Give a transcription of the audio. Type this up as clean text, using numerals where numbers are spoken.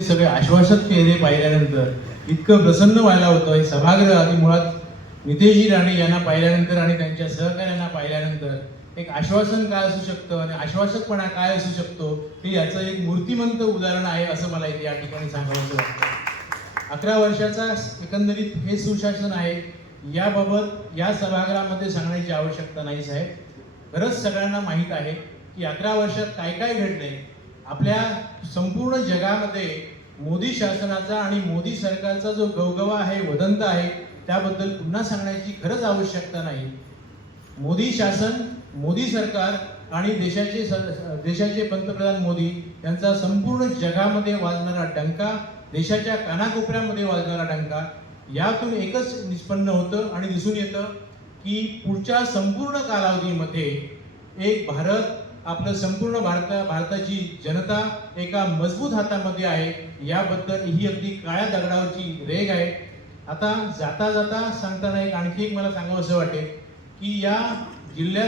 सगळे आश्वासक चेहरे पाहिल्यानंतर इतकं प्रसन्न व्हायला होतं. हे सभागृह आधी मुळात नितेशजी राणे यांना पाहिल्यानंतर आणि त्यांच्या सहकार्यांना पाहिल्यानंतर एक आश्वासन काय असू शकतं आणि आश्वासकपणा काय असू शकतो हे याचं एक मूर्तिमंत उदाहरण आहे असं मला इथे या ठिकाणी सांगावंसं वाटतं. 11 वर्षाचा एकंदरीत हे सुशासन आहे याबाबत या सभागृहामध्ये सांगण्याची आवश्यकता नाही साहेब. खरंच सगळ्यांना माहीत आहे की 11 वर्षात काय काय घडले. आपल्या संपूर्ण जगामध्ये मोदी शासनाचा आणि मोदी सरकारचा जो गवगवा आहे, वदंत आहे, त्याबद्दल पुन्हा सांगण्याची खरंच आवश्यकता नाही. मोदी शासन, मोदी सरकार आणि देशाचे पंतप्रधान मोदी यांचा संपूर्ण जगामध्ये वाजणारा डंका, देशाच्या कानाकोपऱ्यामध्ये वाजणारा डंका, यातून एकच निष्पन्न होतं आणि दिसून येतं की पुढच्या संपूर्ण कालावधीमध्ये एक भारत, आपलं संपूर्ण भारताची जनता एका मजबूत हातामध्ये आहे. याबद्दल ही अगदी काळ्या दगडावरची रेघ आहे. आता जाता जाता सांगताना आणखी एक मला सांगावंसं वाटेल की या जिल्ह्यात